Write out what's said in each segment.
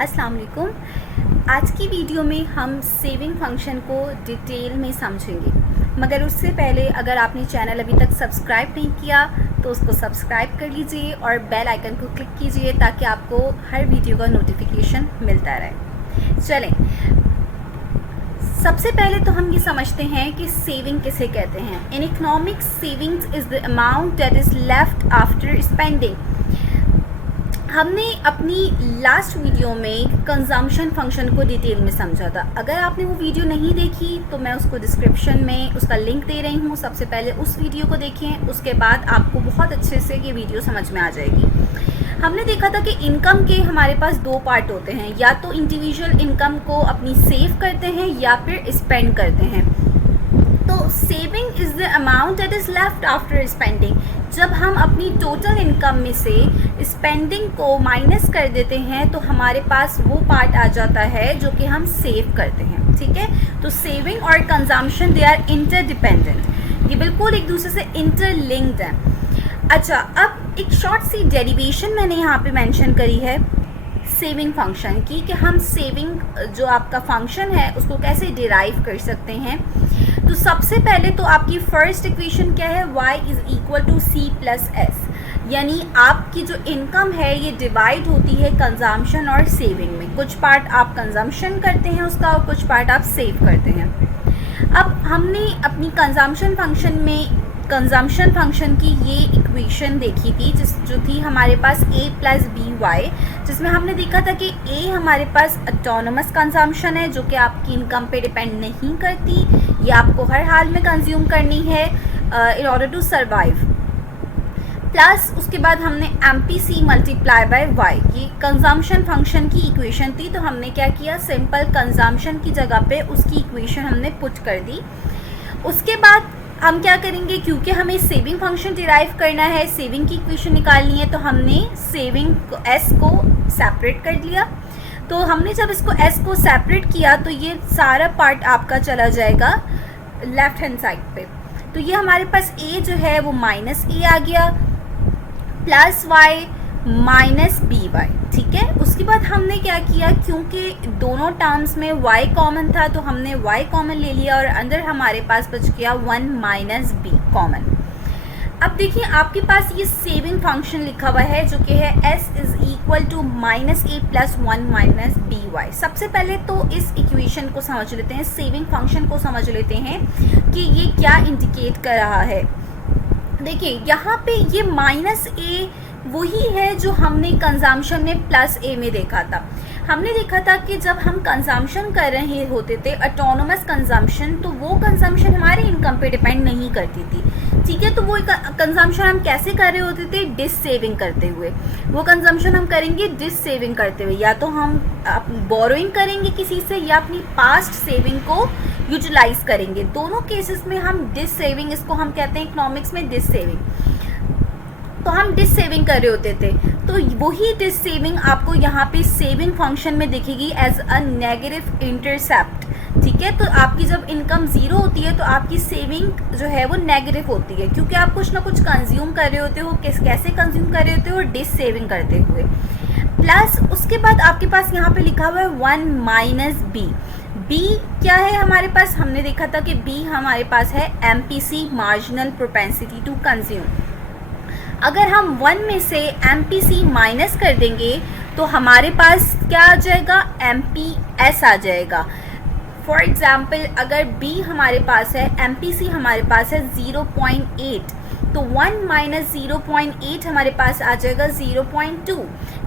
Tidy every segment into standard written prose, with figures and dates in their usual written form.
अस्सलाम वालेकुम। आज की वीडियो में हम सेविंग फंक्शन को डिटेल में समझेंगे, मगर उससे पहले अगर आपने चैनल अभी तक सब्सक्राइब नहीं किया तो उसको सब्सक्राइब कर लीजिए और बेल आइकन को क्लिक कीजिए ताकि आपको हर वीडियो का नोटिफिकेशन मिलता रहे। चलें, सबसे पहले तो हम ये समझते हैं कि सेविंग किसे कहते हैं। In economics, savings is the amount that is left after spending. हमने अपनी लास्ट वीडियो में कंजम्पशन फंक्शन को डिटेल में समझा था। अगर आपने वो वीडियो नहीं देखी तो मैं उसको डिस्क्रिप्शन में उसका लिंक दे रही हूँ। सबसे पहले उस वीडियो को देखें, उसके बाद आपको बहुत अच्छे से ये वीडियो समझ में आ जाएगी। हमने देखा था कि इनकम के हमारे पास दो पार्ट होते हैं, या तो इंडिविजुअल इनकम को अपनी सेव करते हैं या फिर स्पेंड करते हैं। तो saving is the amount that is left after spending. जब हम अपनी टोटल इनकम में से स्पेंडिंग को माइनस कर देते हैं तो हमारे पास वो पार्ट आ जाता है जो कि हम सेव करते हैं। ठीक है, तो सेविंग और कंजम्पशन दे आर इंटरडिपेंडेंट, ये बिल्कुल एक दूसरे से इंटरलिंक्ड हैं। अच्छा, अब एक शॉर्ट सी डेरिवेशन मैंने यहाँ पे मेंशन करी है सेविंग फंक्शन की, कि हम सेविंग जो आपका फंक्शन है उसको कैसे डिराइव कर सकते हैं। तो सबसे पहले तो आपकी फर्स्ट इक्वेशन क्या है, y is equal to C plus S, यानी आपकी जो इनकम है ये डिवाइड होती है कंजम्पशन और सेविंग में। कुछ पार्ट आप कंजम्पशन करते हैं उसका और कुछ पार्ट आप सेव करते हैं। अब हमने अपनी कंजम्पशन फंक्शन की ये इक्वेशन देखी थी जो थी हमारे पास a प्लस बी वाई, जिसमें हमने देखा था कि a हमारे पास ऑटोनोमस कंजम्पशन है जो कि आपकी इनकम पे डिपेंड नहीं करती, ये आपको हर हाल में कंज्यूम करनी है in order to survive. Plus उसके बाद हमने MPC मल्टीप्लाई बाय y, ये कंजम्पशन फंक्शन की इक्वेशन थी। तो हमने क्या किया, सिंपल कंजम्पशन की जगह पे उसकी इक्वेशन हमने पुट कर दी। उसके बाद हम क्या करेंगे, क्योंकि हमें सेविंग फंक्शन डिराइव करना है, सेविंग की इक्वेशन निकालनी है, तो हमने सेविंग s को सेपरेट कर लिया। तो हमने जब इसको s को सेपरेट किया तो ये सारा पार्ट आपका चला जाएगा लेफ्ट हैंड साइड पे। तो ये हमारे पास a जो है वो माइनस a आ गया, plus y minus B Y. ठीक है, उसके बाद हमने क्या किया, क्योंकि दोनों टर्म्स में y कॉमन था तो हमने y कॉमन ले लिया और अंदर हमारे पास बच गया 1 माइनस बी कॉमन। अब देखिए आपके पास ये सेविंग फंक्शन लिखा हुआ है जो कि है s is equal to minus A plus 1 minus B Y. सबसे पहले तो इस इक्वेशन को समझ लेते हैं, सेविंग फंक्शन को समझ लेते हैं कि ये क्या इंडिकेट कर रहा है। देखिए यहाँ पे ये माइनस ए वही है जो हमने कंजम्पशन में प्लस ए में देखा था। हमने देखा था कि जब हम कंजम्पशन कर रहे होते थे ऑटोनोमस कंजम्पशन, तो वो कंजम्पशन हमारे इनकम पे डिपेंड नहीं करती थी। ठीक है, तो वो कंजम्पशन हम कैसे कर रहे होते थे, डिस सेविंग करते हुए। वो कंजम्पशन हम करेंगे डिस सेविंग करते हुए, या तो हम बोरोइंग करेंगे किसी से या अपनी पास्ट सेविंग को यूटिलाइज करेंगे। दोनों केसेस में हम डिस सेविंग, इसको हम कहते हैं इकोनॉमिक्स में डिस सेविंग, तो हम डिस सेविंग कर रहे होते थे। तो वही डिस सेविंग आपको यहाँ पे सेविंग फंक्शन में दिखेगी एज अ नेगेटिव इंटरसेप्ट। ठीक है, तो आपकी जब इनकम ज़ीरो होती है तो आपकी सेविंग जो है वो नेगेटिव होती है, क्योंकि आप कुछ ना कुछ कंज्यूम कर रहे होते हो। कैसे कंज्यूम कर रहे होते हो, डिस सेविंग करते हुए। प्लस उसके बाद आपके पास यहाँ पे लिखा हुआ है 1 माइनस बी। बी क्या है हमारे पास, हमने देखा था कि बी हमारे पास है MPC marginal propensity to consume. अगर हम 1 में से MPC माइनस कर देंगे तो हमारे पास क्या आ जाएगा, MPS आ जाएगा। फॉर एग्ज़ाम्पल अगर B हमारे पास है, MPC हमारे पास है 0.8, तो 1 माइनस 0.8 हमारे पास आ जाएगा 0.2।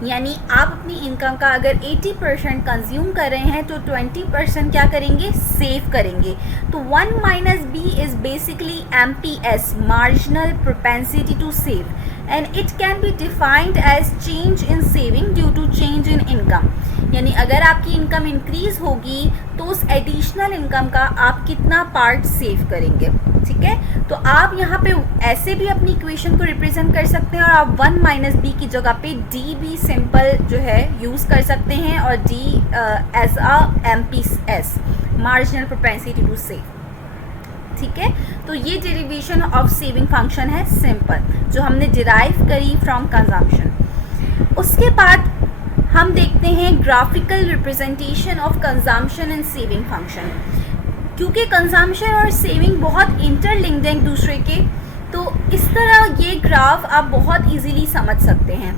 यानी आप अपनी इनकम का अगर 80% कंज्यूम कर रहे हैं तो 20% क्या करेंगे, सेव करेंगे। तो 1 minus B is basically MPS marginal propensity to save, and it can be defined as change in saving due to change in income. यानी अगर आपकी इनकम इंक्रीज़ होगी तो उस एडिशनल इनकम का आप कितना पार्ट सेव करेंगे। ठीक है, तो आप यहाँ पे ऐसे भी अपनी इक्वेशन को रिप्रेजेंट कर सकते हैं और आप 1 माइनस बी की जगह पे डी भी सिंपल जो है यूज़ कर सकते हैं, और D as a MPS marginal propensity to save. ठीक है, तो ये डेरिवेशन ऑफ सेविंग फंक्शन है सिंपल, जो हमने डिराइव करी फ्रॉम कंजम्पशन। उसके बाद हम देखते हैं graphical representation of consumption and saving function. क्योंकि कंजम्पशन और सेविंग बहुत इंटरलिंक्ड हैं एक दूसरे के, तो इस तरह ये ग्राफ आप बहुत इजीली समझ सकते हैं।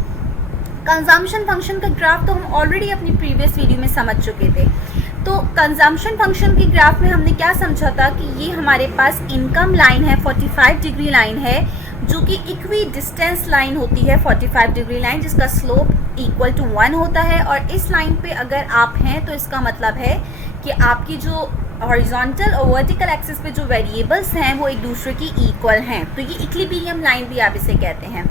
कंजम्पशन फंक्शन का ग्राफ तो हम ऑलरेडी अपनी प्रीवियस वीडियो में समझ चुके थे। तो कंजम्पशन फंक्शन के ग्राफ में हमने क्या समझा था कि ये हमारे पास इनकम लाइन है, 45 डिग्री लाइन है, जो कि इक्वी डिस्टेंस लाइन होती है 45 डिग्री लाइन, जिसका स्लोप इक्वल टू 1 होता है। और इस लाइन पे अगर आप हैं तो इसका मतलब है कि आपकी जो हॉरिजॉन्टल और वर्टिकल एक्सिस पे जो वेरिएबल्स हैं वो एक दूसरे की इक्वल हैं, तो ये इक्विलिब्रियम लाइन भी आप इसे कहते हैं।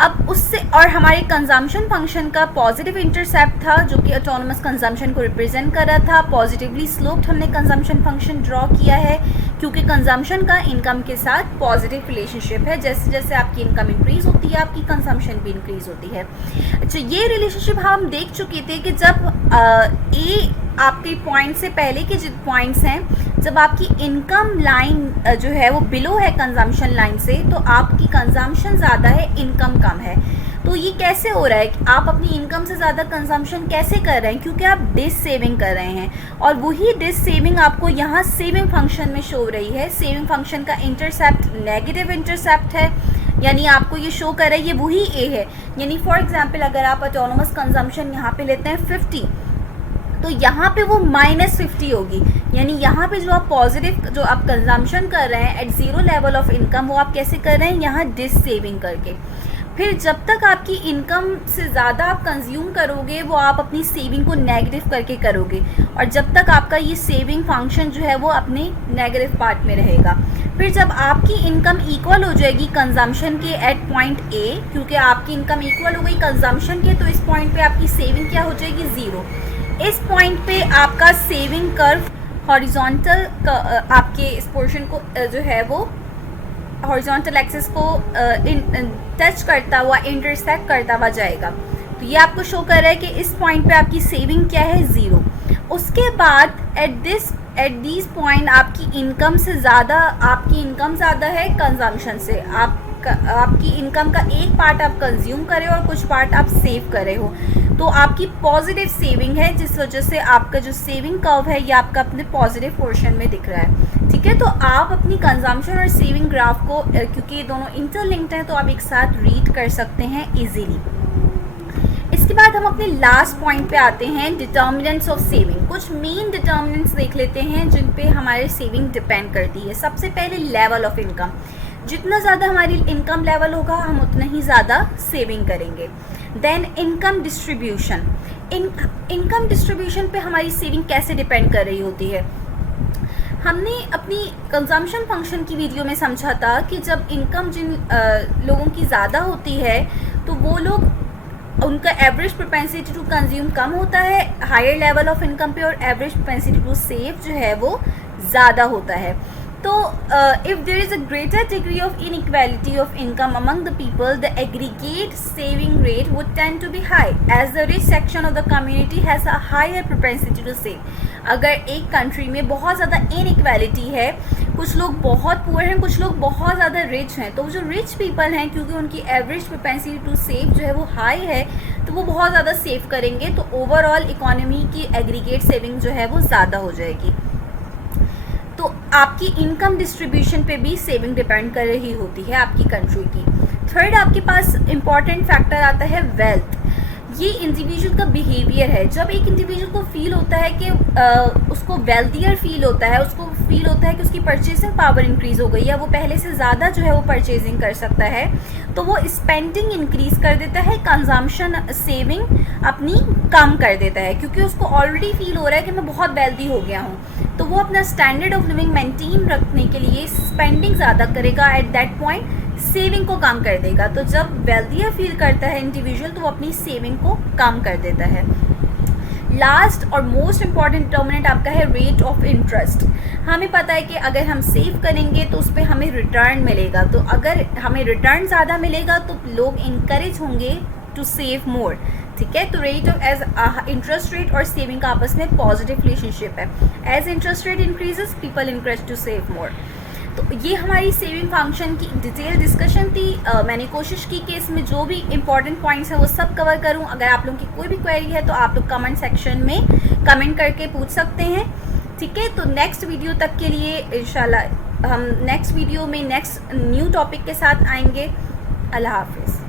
अब उससे और हमारे कंजम्पशन फंक्शन का पॉजिटिव इंटरसेप्ट था जो कि ऑटोनोमस कंजम्पशन को रिप्रेजेंट कर रहा था। पॉजिटिवली स्लोप्ड हमने कंजम्पशन फंक्शन ड्रॉ किया है क्योंकि कंजम्पशन का इनकम के साथ पॉजिटिव रिलेशनशिप है। जैसे जैसे आपकी इनकम इंक्रीज होती है आपकी कंजम्पशन भी इंक्रीज होती है। अच्छा, ये रिलेशनशिप हम देख चुके थे कि जब ए आपके पॉइंट से पहले के जो पॉइंट्स हैं, जब आपकी इनकम लाइन जो है वो बिलो है कंजम्पशन लाइन से, तो आपकी कंजम्पशन ज़्यादा है, इनकम कम है। तो ये कैसे हो रहा है कि आप अपनी इनकम से ज़्यादा कंजम्पशन कैसे कर रहे हैं? क्योंकि आप डिस सेविंग कर रहे हैं, और वही डिस सेविंग आपको यहाँ सेविंग फंक्शन में शो हो रही है। सेविंग फंक्शन का इंटरसेप्ट नेगेटिव इंटरसेप्ट है, यानी आपको ये शो कर रहा है ये वही ए है। यानी फॉर एग्जांपल अगर आप ऑटोनोमस कंजम्पशन यहाँ पे लेते हैं 50, तो यहाँ पे वो -50 होगी। यानी यहाँ पे जो आप पॉजिटिव जो आप कंजम्पशन कर रहे हैं at zero level of income, वो आप कैसे कर रहे हैं? यहाँ डिस सेविंग करके। फिर जब तक आपकी इनकम से ज़्यादा आप कंज्यूम करोगे वो आप अपनी सेविंग को नेगेटिव करके करोगे, और जब तक आपका ये सेविंग फंक्शन जो है वो अपने नेगेटिव पार्ट में रहेगा। फिर जब आपकी इनकम इक्वल हो जाएगी कंजम्पशन के एट पॉइंट ए, क्योंकि आपकी इनकम इक्वल हो गई कंजम्पशन के, तो इस पॉइंट पे आपकी सेविंग क्या हो जाएगी? 0। इस पॉइंट पे आपका सेविंग कर्व हॉरिजॉन्टल आपके इस पोर्शन को जो है वो हॉरिजॉन्टल एक्सिस को टच करता हुआ इंटरसेक्ट करता हुआ जाएगा। तो ये आपको शो कर रहा है कि इस पॉइंट पे आपकी सेविंग क्या है? 0। उसके बाद एट दिस पॉइंट आपकी इनकम से ज़्यादा, आपकी इनकम ज़्यादा है कंजम्पशन से। आपकी इनकम का एक पार्ट आप कंज्यूम कर रहे हो और कुछ पार्ट आप सेव कर रहे हो, तो आपकी पॉजिटिव सेविंग है, जिस वजह से आपका जो सेविंग कर्व है ये आपका अपने पॉजिटिव पोर्शन में दिख रहा है। ठीक है, तो आप अपनी कंजम्पशन और सेविंग ग्राफ को, क्योंकि ये दोनों इंटरलिंक्ड हैं, तो आप एक साथ रीड कर सकते हैं इजीली। इसके बाद हम अपने लास्ट पॉइंट पे आते हैं, डिटर्मिनेंट्स ऑफ सेविंग। कुछ मेन डिटर्मिनेंट्स देख लेते हैं जिन पे हमारे सेविंग डिपेंड करती है। सबसे पहले लेवल ऑफ इनकम। जितना ज़्यादा हमारी इनकम लेवल होगा हम उतना ही ज़्यादा सेविंग करेंगे। Then income distribution. Income distribution पे हमारी सेविंग कैसे डिपेंड कर रही होती है? हमने अपनी कंजम्पशन फंक्शन की वीडियो में समझा था कि जब इनकम जिन लोगों की ज़्यादा होती है तो वो लोग, उनका एवरेज प्रोपेंसिटी टू कंज्यूम कम होता है हायर लेवल ऑफ इनकम पे, और एवरेज प्रोपेंसिटी टू सेव जो है वो ज़्यादा होता है। तो if there is a greater degree of inequality of income among the people, the aggregate saving rate would tend to be high as the rich section of the community has a higher propensity to save. अगर एक country में बहुत ज़्यादा inequality है, कुछ लोग बहुत poor हैं, कुछ लोग बहुत ज़्यादा रिच हैं, तो जो रिच पीपल हैं क्योंकि उनकी एवरेज प्रोपेंसिटी टू सेव जो है वो हाई है, तो वो बहुत ज़्यादा सेव करेंगे, तो ओवरऑल इकोनॉमी की एग्रीगेट सेविंग जो है वो ज़्यादा हो जाएगी। तो आपकी इनकम डिस्ट्रीब्यूशन पे भी सेविंग डिपेंड कर रही होती है आपकी कंट्री की। थर्ड आपके पास इम्पॉर्टेंट फैक्टर आता है वेल्थ। ये इंडिविजुअल का बिहेवियर है। जब एक इंडिविजुअल को फील होता है कि उसको वेल्थियर फील होता है, उसको फील होता है कि उसकी परचेजिंग पावर इंक्रीज़ हो गई है, वो पहले से ज़्यादा जो है वो परचेजिंग कर सकता है, तो वो स्पेंडिंग इंक्रीज़ कर देता है, कंजम्पशन सेविंग अपनी कम कर देता है, क्योंकि उसको ऑलरेडी फील हो रहा है कि मैं बहुत वेल्दी हो गया हूँ, तो वो अपना स्टैंडर्ड ऑफ लिविंग मेंटेन रखने के लिए स्पेंडिंग ज़्यादा करेगा, एट दैट पॉइंट सेविंग को कम कर देगा। तो जब वेल्थियर फील करता है इंडिविजुअल तो वो अपनी सेविंग को कम कर देता है। लास्ट और मोस्ट इम्पॉर्टेंट डिटर्मिनेंट आपका है रेट ऑफ इंटरेस्ट। हमें पता है कि अगर हम सेव करेंगे तो उस पर हमें रिटर्न मिलेगा, तो अगर हमें रिटर्न ज़्यादा मिलेगा तो लोग इनकरेज होंगे टू सेव मोर। ठीक है, तो rate of as interest rate और सेविंग का आपस में पॉजिटिव रिलेशनशिप है। As interest rate increases people encourage to save more. तो ये हमारी सेविंग फंक्शन की डिटेल डिस्कशन थी। मैंने कोशिश की कि इसमें जो भी इंपॉर्टेंट पॉइंट्स हैं वो सब कवर करूं। अगर आप लोगों की कोई भी क्वेरी है तो आप लोग कमेंट सेक्शन में कमेंट करके पूछ सकते हैं, ठीक है। तो नेक्स्ट वीडियो तक के लिए इंशाल्लाह हम नेक्स्ट वीडियो में नेक्स्ट न्यू टॉपिक के साथ आएंगे। अल्लाह हाफिज़।